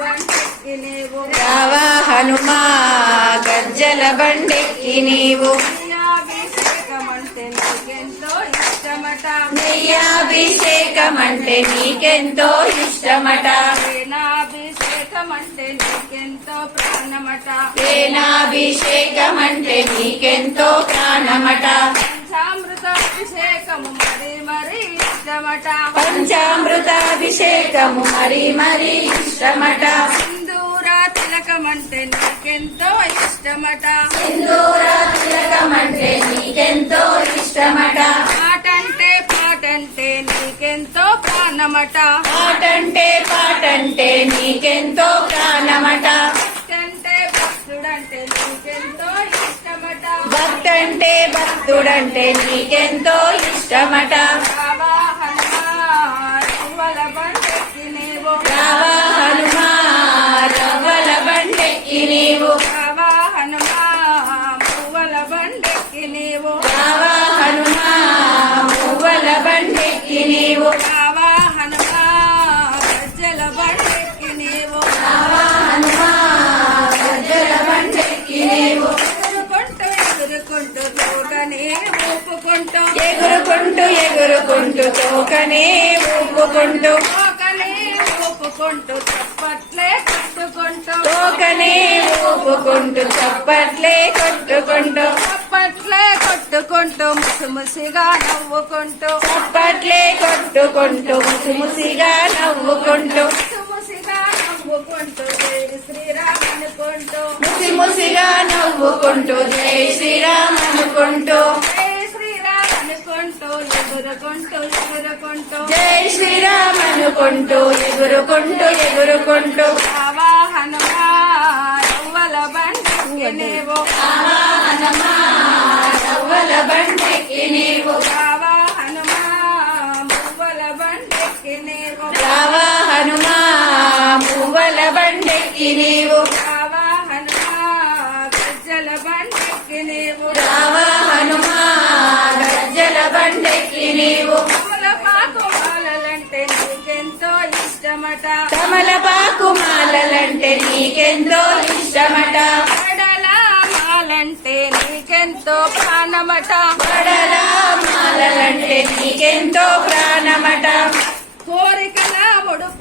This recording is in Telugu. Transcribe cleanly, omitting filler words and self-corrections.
బండెక్కి నీవు రావా హనుమా గజ్జల బండెక్కి నీవు నెయ్యాభిషేకమంటే నీకెంతో ఇష్టమట తేనాభిషేకమంటే నీకెంతో ప్రాణమట తేనాభిషేకమంటే నీకెంతో ప్రాణమట పంచామృతాభిషేకము మరి మరి ఇష్టమట పంచామృతాభిషేకము మరి మరి ఇష్టమట సింధూరా తిలకమంటే నీకెంతో ఇష్టమట సింధూరా తిలకమంటే నీకెంతో ఇష్టమట పాటంటే నీకెంతో ప్రాణమట పాటంటే నీకెంతో ప్రాణమట భక్తంటే భక్తుడంటే నీకెంతో ఇష్టమట భక్తంటే భక్తుడంటే నీకెంతో ఇష్టమట రావా హనుమా రవ్వల బండెక్కి నీవు రావా హనుమా రవ్వల బండెక్కి నీవు రావా హనుమా పువ్వల బండెక్కి నీవు రావా హనుమా పువ్వల బండెక్కి నీవు రావా హనుమా గజ్జల బండెక్కి నీవు రావా హనుమా గజ్జల బండెక్కి నీవు ఎగురుకుంటూ తోకనే ఊపుకుంటూ ఎగురుకుంటూ తోకనే ఊపుకుంటూ తోకనే ఊపుకుంటూ చప్పట్లే కొట్టుకుంటూ తోకనే ఊపుకుంటూ చప్పట్లే కొట్టుకుంటూ చప్పట్లే కొట్టుకుంటూ ముసిముసిగా నవ్వుకుంటూ చప్పట్లే కొట్టుకుంటూ ముసిముసిగా నవ్వుకుంటూ ముసిముసిగా నవ్వుకుంటూ జై శ్రీరామ్ అనుకుంటూ ముసిముసిగా నవ్వుకుంటూ జై శ్రీరామ్ అనుకుంటూ జై శ్రీరామ్ అనుకుంటూ ఎగురుకుంటూ జై శ్రీరామ్ అనుకుంటూ ఎగురుకుంటూ రావా హనుమా రవ్వల బండెక్కి నీవు రావా హనుమా రవ్వల బండెక్కి నీవు రావా హనుమా మువ్వల బండెక్కి నీవు రావా హనుమా పువ్వల బండెక్కి నీవు రావా హనుమా గజ్జల బండెక్కి నీవు రావా హనుమా గజ్జల బండెక్కి నీవు తమలపాకు మాలలంటే నీకెంతో ఇష్టమట తమలపాకు మాలలంటే నీకెంతో ఇష్టమట వడల మాలంటే నీకెంతో ప్రాణమట వడల మాలలంటే నీకెంతో ప్రాణమట కోరికల ముడుపు